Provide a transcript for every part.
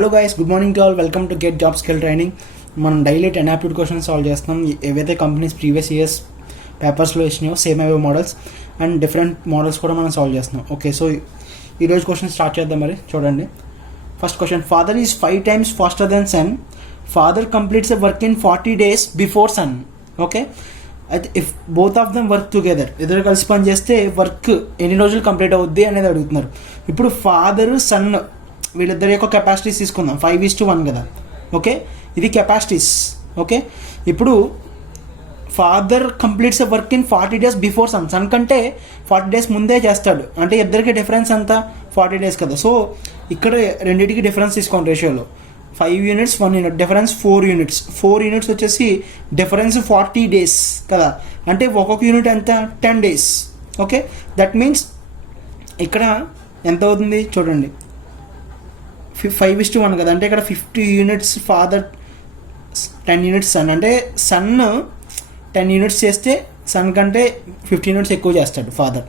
Hello guys, good morning to all. Welcome to get job skill training. మనం daily 10 aptitude questions solve చేస్తున్నాం. ఏవైతే companies previous years పేపర్స్లో ఇచ్చినాయో same అవే models and different models కూడా మనం సాల్వ్ చేస్తున్నాం. ఓకే, సో ఈరోజు క్వశ్చన్ స్టార్ట్ చేద్దాం. మరి చూడండి, first question. Father is 5 times faster than son. Father completes a work in 40 days before son. Okay, అయితే if both of them work together, ఇద్దరు కలిసి పని చేస్తే వర్క్ ఎన్ని రోజులు కంప్లీట్ అవుద్ది అనేది అడుగుతున్నారు. ఇప్పుడు ఫాదర్ సన్ వీళ్ళిద్దరి యొక్క కెపాసిటీస్ తీసుకుందాం. 5:1 కదా. ఓకే, ఇది కెపాసిటీస్. ఓకే, ఇప్పుడు father completes a work in 40 days before son. Son కంటే 40 days ముందే చేస్తాడు, అంటే ఇద్దరికి డిఫరెన్స్ అంతా 40 days కదా. సో ఇక్కడ రెండింటికి డిఫరెన్స్ తీసుకోండి రేషియోలో. 5 units 1 unit difference 4 units. 4 units వచ్చేసి డిఫరెన్స్ 40 days కదా. అంటే ఒక్కొక్క యూనిట్ ఎంత 10 days. ఓకే, దట్ మీన్స్ ఇక్కడ ఎంత అవుతుంది చూడండి, 5:1 కదా. అంటే ఇక్కడ 50 units ఫాదర్, 10 units సన్. అంటే సన్ 10 units చేస్తే సన్ కంటే 15 units ఎక్కువ చేస్తాడు ఫాదర్,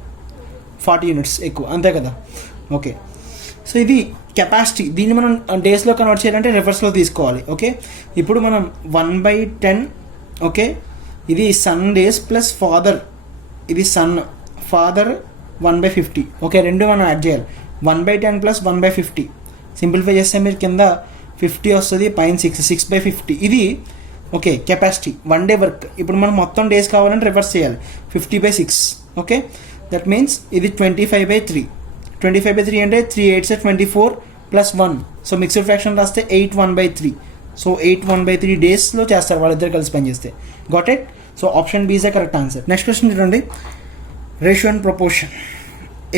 40 units ఎక్కువ, అంతే కదా. ఓకే, సో ఇది కెపాసిటీ. దీన్ని మనం డేస్లో కన్వర్ట్ చేయాలంటే రివర్స్లో తీసుకోవాలి. ఓకే, ఇప్పుడు మనం 1/10. ఓకే, ఇది సన్ డేస్ ప్లస్ ఫాదర్, ఇది సన్ ఫాదర్ 1/50. ఓకే, రెండు మనం యాడ్ చేయాలి. 1/10 ప్లస్ 1/50 సింప్లిఫై చేస్తే మీరు కింద 50 వస్తుంది, పైన 6/50. ఇది ఓకే కెపాసిటీ, 1 day వర్క్. ఇప్పుడు మనం మొత్తం డేస్ కావాలంటే రివర్స్ చేయాలి, 50/6. ఓకే, దట్ మీన్స్ ఇది 25/3. 25/3 అంటే 3 8s 24 plus 1. So mixed fraction రాస్తే 8 1/3. సో 8 1/3 డేస్లో చేస్తారు వాళ్ళిద్దరు కలిసి పని చేస్తే. Got it. So option B is the correct answer. Next question చూడండి, ratio and proportion.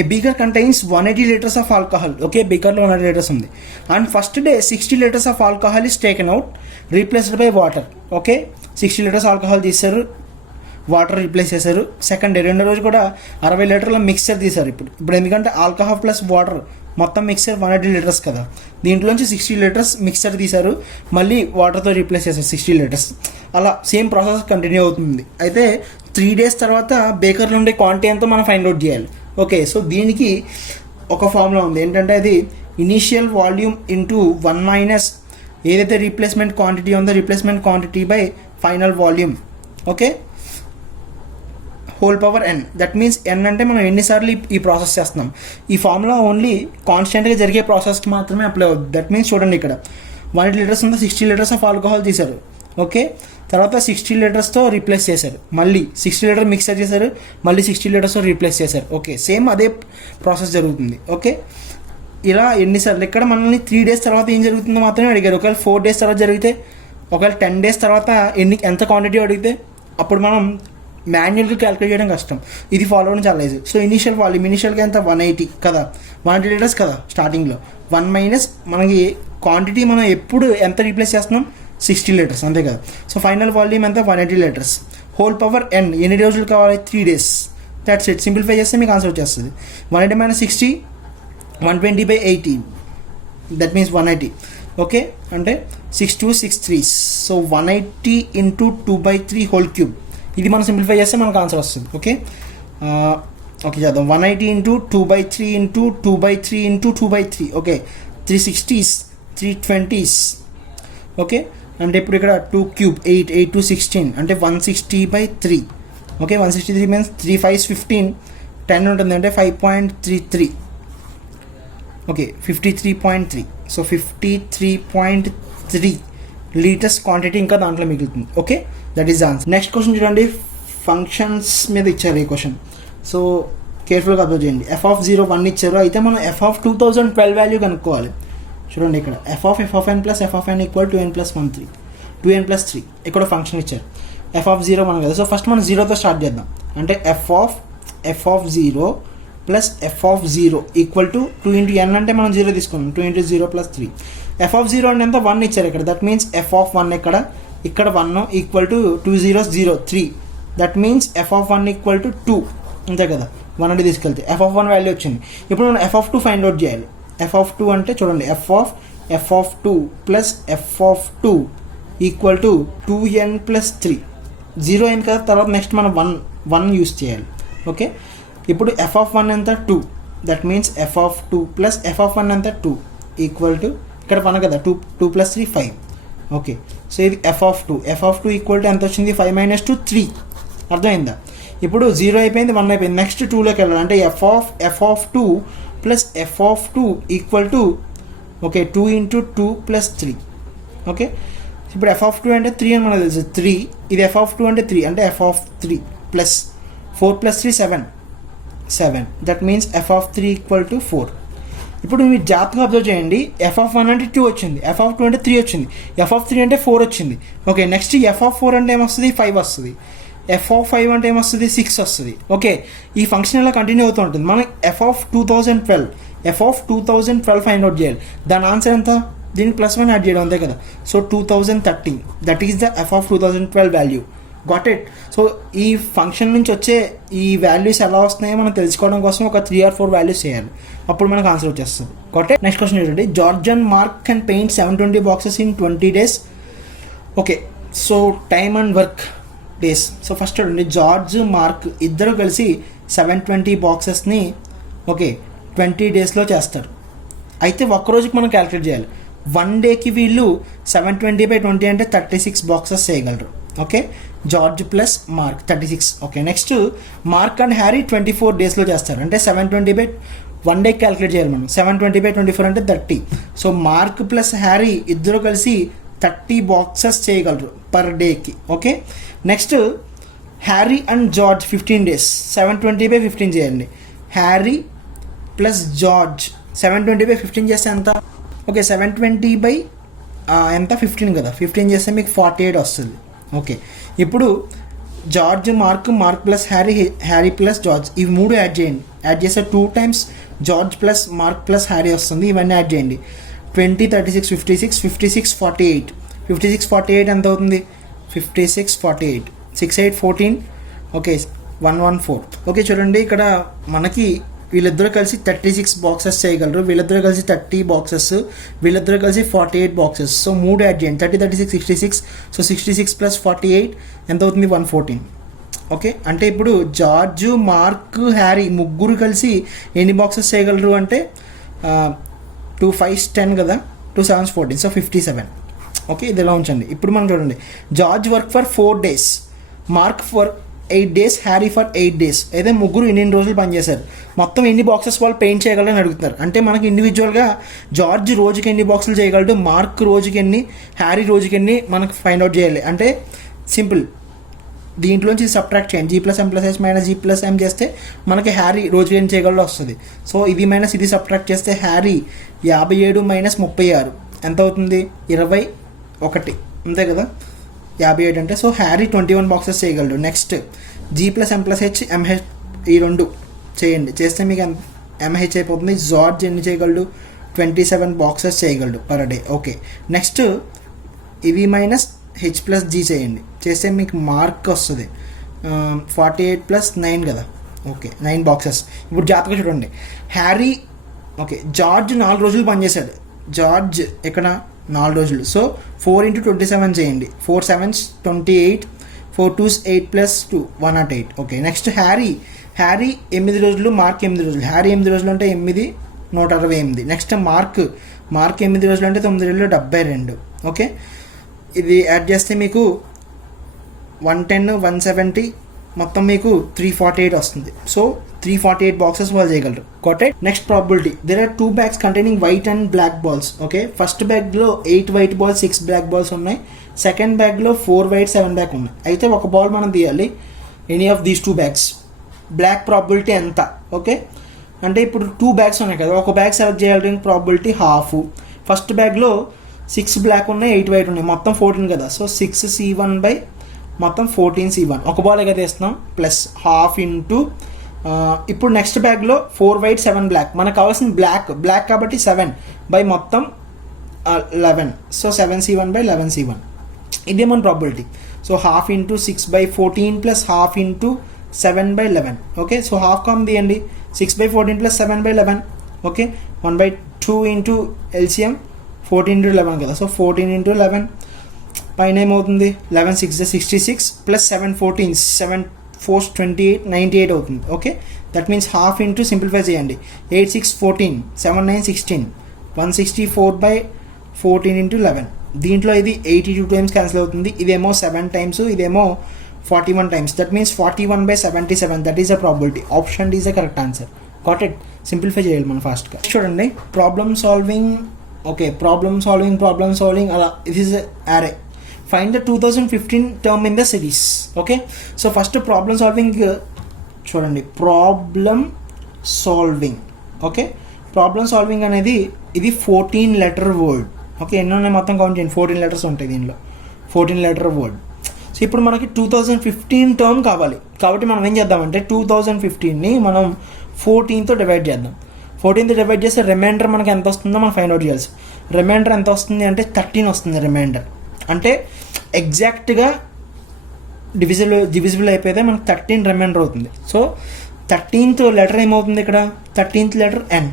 A beaker contains 180 liters of alcohol. Okay, బీకర్లో 180 liters ఉంది. And first day 60 liters of alcohol is taken out, replaced by water. Okay, 60 liters alcohol తీశారు, water replace చేశారు. Second day రెండో రోజు కూడా 60 లీటర్ల mixer తీశారు. ఇప్పుడు ఎందుకంటే ఆల్కహాల్ ప్లస్ వాటర్ మొత్తం మిక్సర్ 180 liters కదా. దీంట్లోంచి 60 liters మిక్సర్ తీశారు, మళ్ళీ వాటర్తో రీప్లేస్ చేశారు 60 liters. అలా సేమ్ ప్రాసెస్ కంటిన్యూ అవుతుంది. అయితే 3 days తర్వాత బేకర్లో ఉండే క్వాంటిటీ ఎంతో మనం ఫైండ్ అవుట్ చేయాలి. ఓకే, సో దీనికి ఒక ఫార్ములా ఉంది. ఏంటంటే అది ఇనీషియల్ వాల్యూమ్ ఇంటూ 1 మైనస్ ఏదైతే రీప్లేస్మెంట్ క్వాంటిటీ ఉందో replacement quantity by final volume. Okay, whole power n. That means n అంటే మనం ఎన్నిసార్లు ఈ ప్రాసెస్ చేస్తున్నాం. ఈ ఫార్ములా ఓన్లీ కాన్స్టెంట్గా జరిగే ప్రాసెస్కి మాత్రమే అప్లై అవుతుంది. దట్ మీన్స్ చూడండి, ఇక్కడ 180 liters ఉందో 60 liters ఆఫ్ ఆల్కహాల్ తీశారు. ఓకే, తర్వాత 60 litersతో రీప్లేస్ చేశారు, మళ్ళీ 60 liters మిక్సర్ చేశారు, మళ్ళీ 60 litersతో రీప్లేస్ చేశారు. ఓకే, సేమ్ అదే ప్రాసెస్ జరుగుతుంది. ఓకే, ఇలా ఎన్నిసార్లు. ఇక్కడ మనల్ని 3 days తర్వాత ఏం జరుగుతుందో మాత్రమే అడిగారు. ఒకవేళ 4 days తర్వాత జరిగితే, ఒకవేళ 10 days తర్వాత ఎంత క్వాంటిటీ అడిగితే అప్పుడు మనం మాన్యువల్గా క్యాలిక్యులేట్ చేయడం కష్టం. ఇది ఫాలో అవ్వడం చాలా ఈజీ. సో ఇనీషియల్ వాల్యూమ్, ఇనీషియల్గా ఎంత 180 కదా, 180 liters కదా స్టార్టింగ్లో. 1 మైనస్ మనకి క్వాంటిటీ మనం ఎప్పుడు ఎంత రీప్లేస్ చేస్తున్నాం, 60 liters, అంతే కదా. సో ఫైనల్ వాల్యూమ్ ఎంత 180 liters. Whole power n. ఎన్ని రోజులు కావాలి, 3 days. That's it. సింప్లిఫై చేస్తే మీకు ఆన్సర్ వచ్చేస్తుంది. 180 minus 60 120/80. That means 180. ఓకే, అంటే 6 2 6 3. So 180 into 2/3 whole cube. ఇది మనం సింప్లిఫై చేస్తే మనకు ఆన్సర్ వస్తుంది. ఓకే, ఓకే చేద్దాం. 180 into 2/3 into 2/3 into 2/3. Okay, 360s 320s. Okay, అంటే ఇప్పుడు ఇక్కడ 2 cube 8 8 2 16 అంటే 160/3. ఓకే, 163 మీన్స్ 3 5s 15, 10 ఉంటుంది అంటే 5.33. ఓకే, 53.3. సో 53.3 లీటర్స్ క్వాంటిటీ ఇంకా దాంట్లో మిగులుతుంది. Okay, that is answer. Next question చూడండి, ఫంక్షన్స్ మీద ఇచ్చారు ఈ క్వశ్చన్. సో కేర్ఫుల్గా అబ్జర్వ్ చేయండి. f(0) 1 ఇచ్చారు. అయితే మనం f(2012) వాల్యూ కనుక్కోవాలి. చూడండి, ఇక్కడ f(n) plus f(n) equal 2n + 1 3, 2n + 3. ఇక్కడ ఫంక్షన్ ఇచ్చారు. f(0) మనం కదా. సో ఫస్ట్ మనం 0తో స్టార్ట్ చేద్దాం. అంటే f(0) plus f(0) equal to 2 × n అంటే మనం 0 తీసుకున్నాం, 2 × 0 + 3. f(0) అంటే ఎంత 1 ఇచ్చారు ఇక్కడ. దట్ మీన్స్ f(1) ఇక్కడ 1 equal to 2 0 0 3. That means f(1) equal to 2, అంతే కదా. 1 అంటే తీసుకెళ్తే f(1) వాల్యూ వచ్చింది. ఇప్పుడు మనం f(2) ఫైండ్ అవుట్ చేయాలి. f(2) అంటే చూడండి, f(2) plus f(2) equal to 2n + 3. 0 అయింది కదా. తర్వాత నెక్స్ట్ మనం 1 యూస్ చేయాలి. ఓకే, ఇప్పుడు f(1) ఎంత 2. That means f(2) plus f(1) ఎంత 2 ఈక్వల్ టు ఇక్కడ 1 కదా, 2 + 3 5. ఓకే, సో ఇది f(2) ఈక్వల్ టు ఎంత వచ్చింది, 5 - 2 3. అర్థమైందా? ఇప్పుడు 0 అయిపోయింది, 1 అయిపోయింది, నెక్స్ట్ 2లోకి వెళ్ళాలి. అంటే f(2) + f(2) equal to okay 2 × 2 + 3. Okay, ఇప్పుడు f(2) అంటే 3 అని మనకు తెలుసు, 3. ఇది f(2) అంటే 3, అంటే f(3) plus 4 + 3 7. That means f(3) equal to 4. ఇప్పుడు మీరు జాగ్రత్తగా అబ్జర్వ్ చేయండి. f(1) అంటే 2 వచ్చింది, f(2) అంటే 3 వచ్చింది, f(3) అంటే 4 వచ్చింది. ఓకే, నెక్స్ట్ f(4) అంటే ఏమొస్తుంది, 5 వస్తుంది, f(5) అంటే ఏమొస్తుంది, 6 వస్తుంది. ఓకే, ఈ ఫంక్షన్ ఇలా కంటిన్యూ అవుతూ ఉంటుంది. మనం f(2012) ఫైండ్ అవుట్ చేయాలి. దాని ఆన్సర్ ఎంత, దీనికి +1 యాడ్ చేయడం అంతే కదా. So 2013, that is the f(2012) value. Got it? So ఈ ఫంక్షన్ నుంచి వచ్చే ఈ వాల్యూస్ ఎలా వస్తున్నాయో మనం తెలుసుకోవడం కోసం ఒక 3 or 4 వాల్యూస్ చేయాలి, అప్పుడు మనకు ఆన్సర్ వచ్చేస్తుంది. Got it? నెక్స్ట్ క్వశ్చన్ ఏంటంటే, George and mark can paint 720 boxes in 20 days. Okay, so time and work days. So first చూడండి, జార్జ్ మార్క్ ఇద్దరు కలిసి 720 బాక్సెస్ని ఓకే 20 daysలో చేస్తారు. అయితే ఒక్కరోజుకి మనం క్యాలిక్యులేట్ చేయాలి. 1 డేకి వీళ్ళు 720/20 అంటే 36 బాక్సెస్ చేయగలరు. Okay, George plus mark 36. Okay, next mark and Harry 24 daysలో చేస్తారు. అంటే 720/1 డేకి క్యాలిక్యులేట్ చేయాలి మనం. 720/24 అంటే 30. సో మార్క్ ప్లస్ హ్యారీ ఇద్దరు కలిసి 30 బాక్సెస్ చేయగలరు పర్ డేకి. Okay, next Harry and George 15 days, 720/15 చేయండి. హ్యారీ ప్లస్ జార్జ్ 720/15 చేస్తే ఎంత, ఓకే 720 ఎంత 15 కదా, 15 చేస్తే మీకు 48 వస్తుంది. ఓకే, ఇప్పుడు George mark plus Harry plus George ఇవి 3 యాడ్ చేయండి. యాడ్ చేస్తే 2 times George plus mark plus Harry వస్తుంది. ఇవన్నీ యాడ్ చేయండి. 20, 36, 56, 56, 48. 56, 48 ఎంత అవుతుంది, 56, 48, 6, 8, 14. ఓకే, 114. ఓకే, చూడండి ఇక్కడ మనకి వీళ్ళిద్దరూ కలిసి 36 బాక్సెస్ చేయగలరు, వీళ్ళిద్దరూ కలిసి 30 బాక్సెస్, వీళ్ళిద్దరూ కలిసి 48 బాక్సెస్. సో 3 యాడ్ చేయండి, 30, 36, 66. సో 66 + 48 ఎంత అవుతుంది, 114. ఓకే, అంటే ఇప్పుడు జార్జ్ మార్క్ హ్యారీ ముగ్గురు కలిసి ఎన్ని బాక్సెస్ చేయగలరు అంటే 2 5s 10 కదా, 2 7s 14, సో 57. ఓకే, ఇది ఎలా ఉంచండి. ఇప్పుడు మనం చూడండి, George work for 4 days, mark for 8 days, Harry for 8 days. అయితే ముగ్గురు ఎన్ని రోజులు పనిచేశారు, మొత్తం ఎన్ని బాక్సెస్ వాళ్ళు పెయింట్ చేయగలరని అడుగుతున్నారు. అంటే మనకి ఇండివిజువల్గా జార్జ్ రోజుకి ఎన్ని బాక్సులు చేయగలడు, మార్క్ రోజుకి ఎన్ని, హ్యారీ రోజుకి ఎన్ని మనకు ఫైండ్ అవుట్ చేయాలి. అంటే సింపుల్, దీంట్లోంచి సబ్ట్రాక్ట్ చేయండి. G+M+H - G+M చేస్తే మనకి హ్యారీ రోజుకి ఎన్ని చేయగలడో వస్తుంది. సో ఇది మైనస్ ఇది సబ్ట్రాక్ట్ చేస్తే హ్యారీ 57 - 36 ఎంత అవుతుంది, 21, అంతే కదా, 57 అంటే. సో హ్యారీ 21 బాక్సెస్ చేయగలడు. నెక్స్ట్ G+M+H MH ఈ 2 చేయండి, చేస్తే మీకు MH అయిపోతుంది. జార్జ్ ఎన్ని చేయగలడు, 27 బాక్సెస్ చేయగలడు పర్ డే. ఓకే, నెక్స్ట్ ఇవి మైనస్ H+G చేయండి, చేస్తే మీకు మార్క్ వస్తుంది 48 + 9 కదా. Okay, 9 boxes. ఇప్పుడు జాగ్రత్తగా చూడండి, హ్యారీ ఓకే జార్జ్ 4 రోజులు పనిచేశాడు. జార్జ్ ఇక్కడ 4 రోజులు. సో 4 × 27 చేయండి, 4 7s 28, 4 2s 8 + 2 108. Okay, next Harry 8 రోజులు, మార్క్ 8 రోజులు. హ్యారీ 8 రోజులు అంటే 8 128. నెక్స్ట్ మార్క్ 8 రోజులు అంటే 9 రోజులు 72. ఓకే, ఇది యాడ్ చేస్తే మీకు 110 170 మొత్తం మీకు 348 వస్తుంది. సో 348 బాక్సెస్ వాళ్ళు చేయగలరు. కొట్టెడ్. Next probability, there are 2 bags containing white and black balls. Okay, first బ్యాగ్లో 8 వైట్ బాల్స్ 6 బ్లాక్ బాల్స్ ఉన్నాయి. సెకండ్ బ్యాగ్లో 4 వైట్ 7 బ్లాక్ ఉన్నాయి. అయితే ఒక బాల్ మనం తీయాలి, any of these 2 bags. Black probability ఎంత, ఓకే అంటే ఇప్పుడు 2 bags ఉన్నాయి కదా, ఒక బ్యాగ్ సెలెక్ట్ చేయాలి, ప్రాబిలిటీ హాఫ్. ఫస్ట్ బ్యాగ్లో 6 బ్లాక్ ఉన్నాయి, 8 వైట్ ఉన్నాయి, మొత్తం 14 కదా. సో 6C1 బై మొత్తం 14C1. ఒక బాల్ ఎక్కడ తీస్తున్నాం, ప్లస్ హాఫ్ ఇంటూ ఇప్పుడు నెక్స్ట్ బ్యాగ్లో 4 వైట్ 7 బ్లాక్, మనకు కావాల్సిన బ్లాక్ కాబట్టి 7 బై మొత్తం 11. So 7C1 by 11C1. ఇదే మన probability. So half into 6/14 plus half into 7/11. Okay, so half common తీయండి, 6/14 ప్లస్ 7/11. ఓకే, 1/2 ఇంటూ LCM 14 × 11 కదా. సో 14 × 11 పైన ఏమవుతుంది, 11 6 66 ప్లస్ 7 14 7 4 28 98 అవుతుంది. Okay, that means half into simplify చేయండి, 8 6 14 7 9 16 164/12 14 into 11. దీంట్లో ఇది 82 టైమ్స్ క్యాన్సిల్ అవుతుంది, ఇదేమో 7 టైమ్స్, ఇదేమో 41 times. That means 41/77. That is a probability. Option D is a correct answer. Got it. Simplify చేయాలి మనం ఫాస్ట్గా. చూడండి, problem solving. Okay, problem solving అలా. ఇది is array. Find the 2015 term in the series. Okay, so first problem solving చూడండి. Problem solving. Okay, problem solving అనేది ఇది 14 letter word. Okay, ఎన్నో ఉన్నాయి మొత్తం కౌంట్ చేయండి. 14 లెటర్స్ ఉంటాయి దీనిలో. 14 లెటర్ వర్డ్. సో ఇప్పుడు మనకి 2015 టర్మ్ కావాలి కాబట్టి మనం ఏం చేద్దామంటే 2015ని మనం 14తో డివైడ్ చేద్దాం. 14తో డివైడ్ చేస్తే రిమైండర్ మనకి ఎంత వస్తుందో మనం ఫైండ్ అవుట్ చేయాల్సి. రిమైండర్ ఎంత వస్తుంది అంటే 13 వస్తుంది రిమైండర్. అంటే ఎగ్జాక్ట్గా డివిజిబుల్ అయిపోతే మనకు 13 రిమైండర్ అవుతుంది. సో 13th లెటర్ ఏమవుతుంది ఇక్కడ? 13th letter N.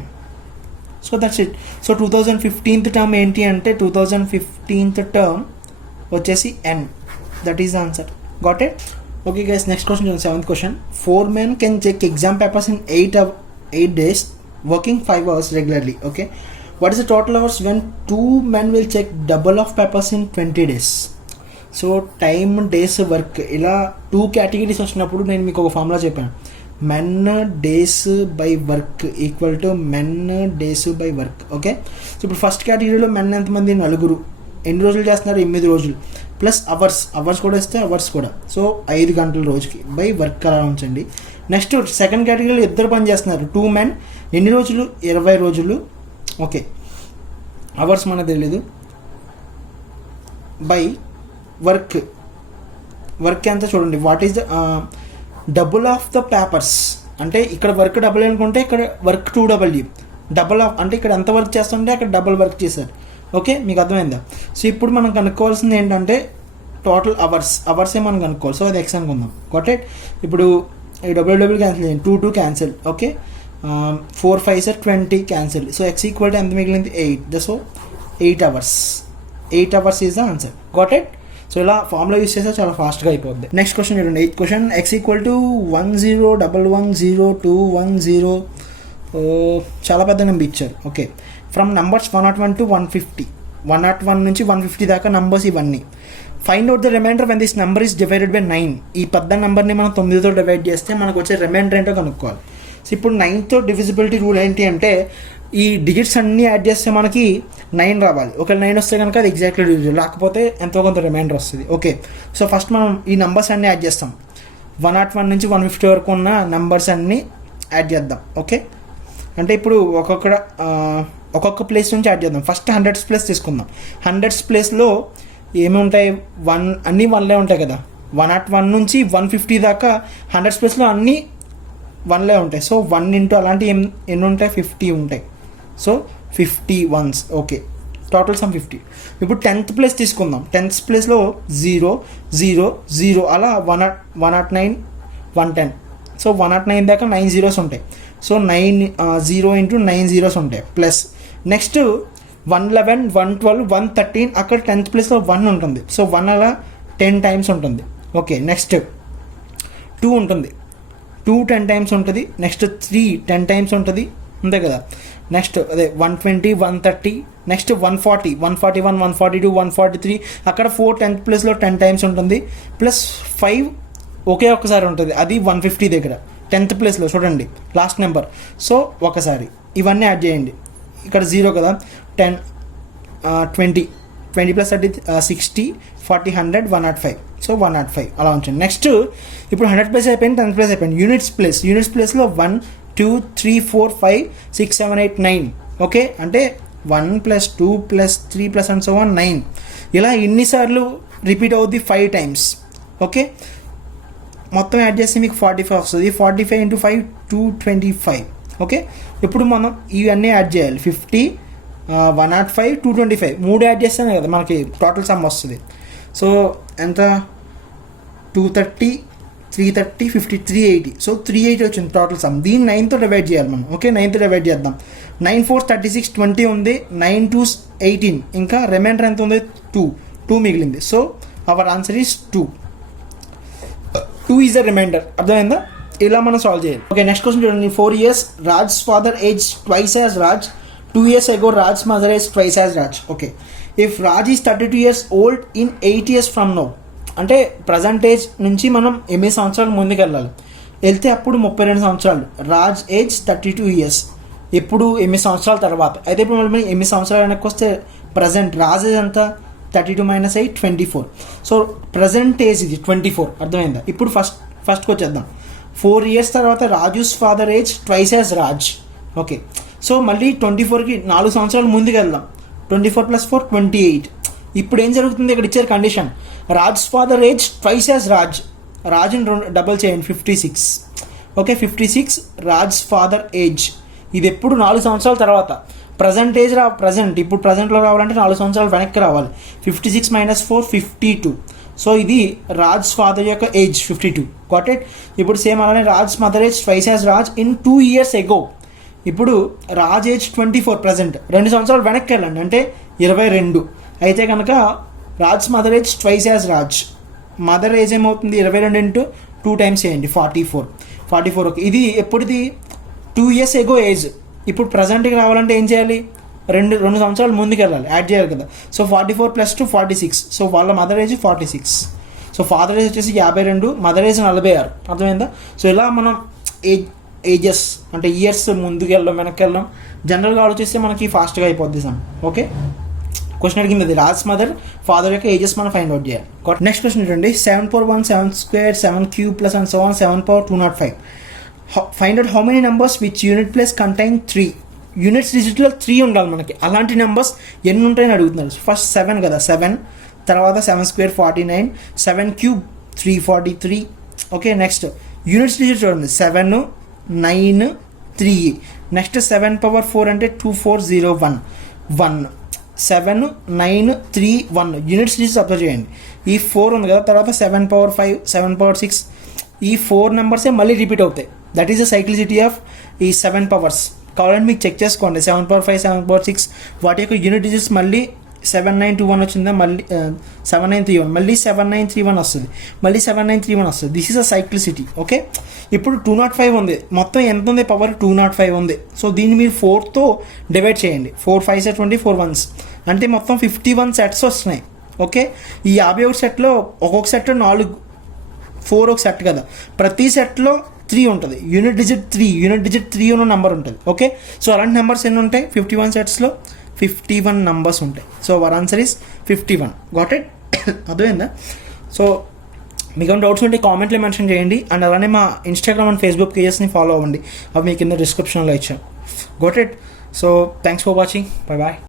So that's it. So 2015th term ఏంటి అంటే 2015th టర్మ్ వచ్చేసి N. That is the answer. Got it. Okay guys, next question చూడండి. 7th question. 4 men can check exam papers in 8 days working 5 hours regularly. Okay, what is the total hours when 2 men will check double of papers in 20 days? So time, days, work ఇలా 2 categories వచ్చినప్పుడు నేను మీకు ఒక formula చెప్పాను. Men days by work equal to men days by work. Okay, so ఇప్పుడు first కేటగిరీలో men ఎంతమంది? 4. ఎన్ని రోజులు చేస్తున్నారు? 8 రోజులు. ప్లస్ అవర్స్ కూడా ఇస్తే అవర్స్ కూడా. సో 5 గంటల రోజుకి బై వర్క్ అలా ఉంచండి. నెక్స్ట్ సెకండ్ కేటగిరీలో 2 పని చేస్తున్నారు. 2 men ఎన్ని రోజులు? 20 రోజులు. ఓకే, అవర్స్ మనకు తెలియదు. బై వర్క్ ఎంత చూడండి. What is the double of the papers. అంటే ఇక్కడ వర్క్ డబుల్ అనుకుంటే ఇక్కడ వర్క్ 2W. డబుల్ ఆఫ్ అంటే ఇక్కడ ఎంత వర్క్ చేస్తుంటే అక్కడ డబుల్ వర్క్ చేశారు. ఓకే, మీకు అర్థమైందా? సో ఇప్పుడు మనం కనుక్కోవాల్సింది ఏంటంటే టోటల్ అవర్సే మనం కనుక్కోవాలి. సో అది ఎక్స్ అనుకుందాం. Got it. ఇప్పుడు డబుల్ క్యాన్సిల్ చేయండి. 2 cancel. Okay, 4 5 20 cancel. So X equal to ఎంత మిగిలింది? 8. So 8 hours. 8 hours is the answer. Got it. So ఇలా ఫార్ములా యూస్ చేస్తే చాలా ఫాస్ట్గా అయిపోద్ది. నెక్స్ట్ క్వశ్చన్ చూడండి. 8th question. X equal to 10110210. చాలా పెద్ద నెంబర్ ఇచ్చారు. Okay, from numbers 101 to 150. 101 నుంచి 150 దాకా నంబర్స్ ఇవన్నీ. Find out the remainder when this number is divided by 9. ఈ పెద్ద నెంబర్ని మనం 9తో డివైడ్ చేస్తే మనకు వచ్చే రిమైండర్ ఏంటో కనుక్కోవాలి. సో ఇప్పుడు 9తో డివిజిబిలిటీ రూల్ ఏంటి అంటే ఈ డిజిట్స్ అన్నీ యాడ్ చేస్తే మనకి 9 రావాలి. ఒకవేళ 9 వస్తే కనుక అది ఎగ్జాక్ట్లీ డివిజిబుల్, రాకపోతే ఎంతో కొంత రిమైండర్ వస్తుంది. ఓకే, సో ఫస్ట్ మనం ఈ నెంబర్స్ అన్నీ యాడ్ చేస్తాం. 101 నుంచి 150 వరకు ఉన్న నెంబర్స్ అన్నీ యాడ్ చేద్దాం. ఓకే, అంటే ఇప్పుడు ఒక్కొక్క ప్లేస్ నుంచి యాడ్ చేద్దాం. ఫస్ట్ 100s ప్లేస్ తీసుకుందాం. 100s ప్లేస్లో ఏమి ఉంటాయి? అన్నీ 1లే ఉంటాయి కదా. 101 నుంచి 150 దాకా 100s ప్లేస్లో అన్నీ 1లే ఉంటాయి. సో 1 ఇంటూ అలాంటి ఎన్ని ఉంటాయి? 50 ఉంటాయి. So 50 ones. Okay, total some 50. ఇప్పుడు 10th ప్లేస్ తీసుకుందాం. 10th ప్లేస్లో 0 0 0 అలా 109 110. సో 109 దాకా 9 zeros ఉంటాయి. సో 0 ఇంటూ 9 zeros ఉంటాయి. ప్లస్ నెక్స్ట్ 111 112 113 అక్కడ 10th ప్లేస్లో 1 ఉంటుంది. సో 1 అలా 10 times ఉంటుంది. ఓకే, నెక్స్ట్ 2 ఉంటుంది. 2 10 times ఉంటుంది. నెక్స్ట్ 3 10 times ఉంటుంది, అంతే కదా. నెక్స్ట్ అదే 120 130. నెక్స్ట్ 140 141 142 143 అక్కడ 4 10th ప్లేస్లో 10 times ఉంటుంది. ప్లస్ 5 ఒకే ఒక్కసారి ఉంటుంది, అది 150 దగ్గర 10th ప్లేస్లో చూడండి లాస్ట్ నెంబర్. సో ఒకసారి ఇవన్నీ యాడ్ చేయండి. ఇక్కడ 0 కదా. 10 20 ప్లస్ 30 60 40 100 105. సో 105 అలా ఉంచండి. నెక్స్ట్ ఇప్పుడు 100 ప్లేస్ అయిపోయింది, 10th ప్లేస్ అయిపోయింది. యూనిట్స్ ప్లేస్లో 1 2 3 4 5 6 7 8 9. ఓకే, అంటే 1 + 2 + 3 + అండ్ సో ఆన్ 9. ఇలా ఎన్నిసార్లు రిపీట్ అవుద్ది? 5 times. ఓకే, మొత్తం యాడ్ చేస్తే మీకు 45 వస్తుంది. 45 × 5 225. ఓకే, ఇప్పుడు మనం ఇవన్నీ యాడ్ చేయాలి. 50 105 225 3 యాడ్ చేస్తేనే కదా మనకి టోటల్ సమ్ వస్తుంది. సో ఎంత? 230 330 50 380. సో 380 వచ్చింది టోటల్ సమ్. దీన్ని 9తో డివైడ్ చేయాలి మనం. ఓకే, 9తో డివైడ్ చేద్దాం. 9 4 36 20 ఉంది. 9 2 18. ఇంకా రిమైండర్ ఎంత ఉంది? 2 మిగిలింది. So our answer is 2 is the remainder. అర్థమైందా? ఇలా మనం సాల్వ్ చేయాలి. ఓకే, నెక్స్ట్ క్వశ్చన్ చూడండి. 4 years Raj father age twice as Raj 2 years ago Raj's mother is twice as Raj. Okay, if Raj is 32 years old in 8 years from now, అంటే present age నుంచి మనం 8 సంవత్సరాలు ముందుకు వెళ్ళాలి. వెళ్తే అప్పుడు 32 సంవత్సరాలు. Raj age 32 years. ఎప్పుడు 8 సంవత్సరాల తర్వాత. అయితే ఇప్పుడు మనం 8 సంవత్సరాలు వెనక్కి వస్తే ప్రజెంట్ రాజ్ ఏజ్ ఎంత, 32 - 8 24. సో ప్రజెంట్ ఏజ్ ఇది 24. అర్థమైందా? ఇప్పుడు ఫస్ట్కి వచ్చేద్దాం. 4 years తర్వాత Raju's father age twice as Raj. Okay, so మళ్ళీ 24కి 4 సంవత్సరాలు ముందుకు వెళ్దాం. 24 + 4 28. ఇప్పుడు ఏం జరుగుతుంది, ఇక్కడ ఇచ్చారు condition, Raj father age twice as Raj. రాజ్ని డబల్ చేయండి, 56. Okay, 56 Raj father age. ఇది ఎప్పుడు 4 సంవత్సరాల తర్వాత. ప్రజెంట్ ఏజ్ ప్రజెంట్ ఇప్పుడు ప్రజెంట్లో రావాలంటే 4 సంవత్సరాలు వెనక్కి రావాలి. 56 - 4 52. సో ఇది రాజ్ ఫాదర్ యొక్క ఏజ్ 52. Got it? ఇప్పుడు సేమ్ అలానే Raj mother age twice as Raj in 2 years ago. ఇప్పుడు రాజ్ ఏజ్ 24 ప్రజెంట్. 2 సంవత్సరాలు వెనక్కి వెళ్ళండి, అంటే 22. అయితే కనుక Raj mother age twice as Raj. Mother age ఏమవుతుంది, 22 × 2 టైమ్స్ చేయండి, 44. ఓకే, ఇది ఎప్పుడుది, 2 years ago ఏజ్. ఇప్పుడు ప్రజెంట్కి రావాలంటే ఏం చేయాలి, 2 సంవత్సరాలు ముందుకు వెళ్ళాలి, యాడ్ చేయాలి కదా. సో 44 + 2 46. సో వాళ్ళ mother age 46. So father age వచ్చేసి 52, మదర్ ఏజ్ 46. అర్థమైందా? సో ఇలా మనం ఏజెస్ అంటే ఇయర్స్ ముందుకు వెళ్ళడం వెనక్కి వెళ్ళడం జనరల్గా ఆలోచిస్తే మనకి ఫాస్ట్గా అయిపోద్ది సమ్. ఓకే, క్వశ్చన్ అడిగింది అది, రాజ్ మదర్ ఫాదర్ యొక్క ఏజెస్ మనం ఫైండ్ అవుట్ చేయాలి. నెక్స్ట్ క్వశ్చన్ ఏంటండి, 7 × 1 7² 7³ + and so on 7 × 205. Find out how many numbers which unit place contain 3. Units డిజిట్లో 3 ఉండాలి మనకి. అలాంటి నెంబర్స్ ఎన్ని ఉంటాయని అడుగుతున్నారు. ఫస్ట్ 7 కదా, 7. తర్వాత 7² 49, 7³ 343. ఓకే, నెక్స్ట్ యూనిట్స్ డిజిట్ చూడండి, 7 9 3. నెక్స్ట్ 7 power 4 అంటే 2401 1. 7 9 3 1 యూనిట్స్ డిజిట్స్ అబ్జర్వ్ చేయండి. ఈ 4 ఉంది కదా, తర్వాత 7 power 5 7 power 6. ఈ 4 నెంబర్సే మళ్ళీ రిపీట్ అవుతాయి. That is the cyclicity of ఈ 7 పవర్స్. కావాలంటే మీకు చెక్ చేసుకోండి, 7 power 5 7 power 6 వాటి యొక్క యూనిట్ డిజిట్స్ మళ్ళీ 7921 వచ్చిందా, మళ్ళీ 7931, మళ్ళీ 7931 వస్తుంది, మళ్ళీ 7931 వస్తుంది. This is a cyclicity. Okay, ఇప్పుడు 205 ఉంది, మొత్తం ఎంత ఉంది పవర్, 205 ఉంది. సో దీన్ని మీరు 4తో డివైడ్ చేయండి. 4 5s 24 1s అంటే మొత్తం 51 సెట్స్ వస్తున్నాయి. ఓకే, ఈ 51 సెట్లో ఒక్కొక్క సెట్ 4 4 ఒక సెట్ కదా, ప్రతి సెట్లో 3 ఉంటుంది. యూనిట్ డిజిట్ 3 ఉన్న నెంబర్ ఉంటుంది. ఓకే, సో అలాంటి నెంబర్స్ ఎన్ని ఉంటాయి 51 సెట్స్లో, 51 నంబర్స్ ఉంటాయి. So our answer is 51. Got it? అర్థమైందా? సో మీకు డౌట్స్ ఉంటే కామెంట్లో మెన్షన్ చేయండి. అండ్ అలానే మా ఇన్స్టాగ్రామ్ అండ్ ఫేస్బుక్ పేజెస్ని ఫాలో అవ్వండి, అవి మీకు కింద డిస్క్రిప్షన్లో ఇచ్చాను. Got it? So thanks for watching. Bye bye.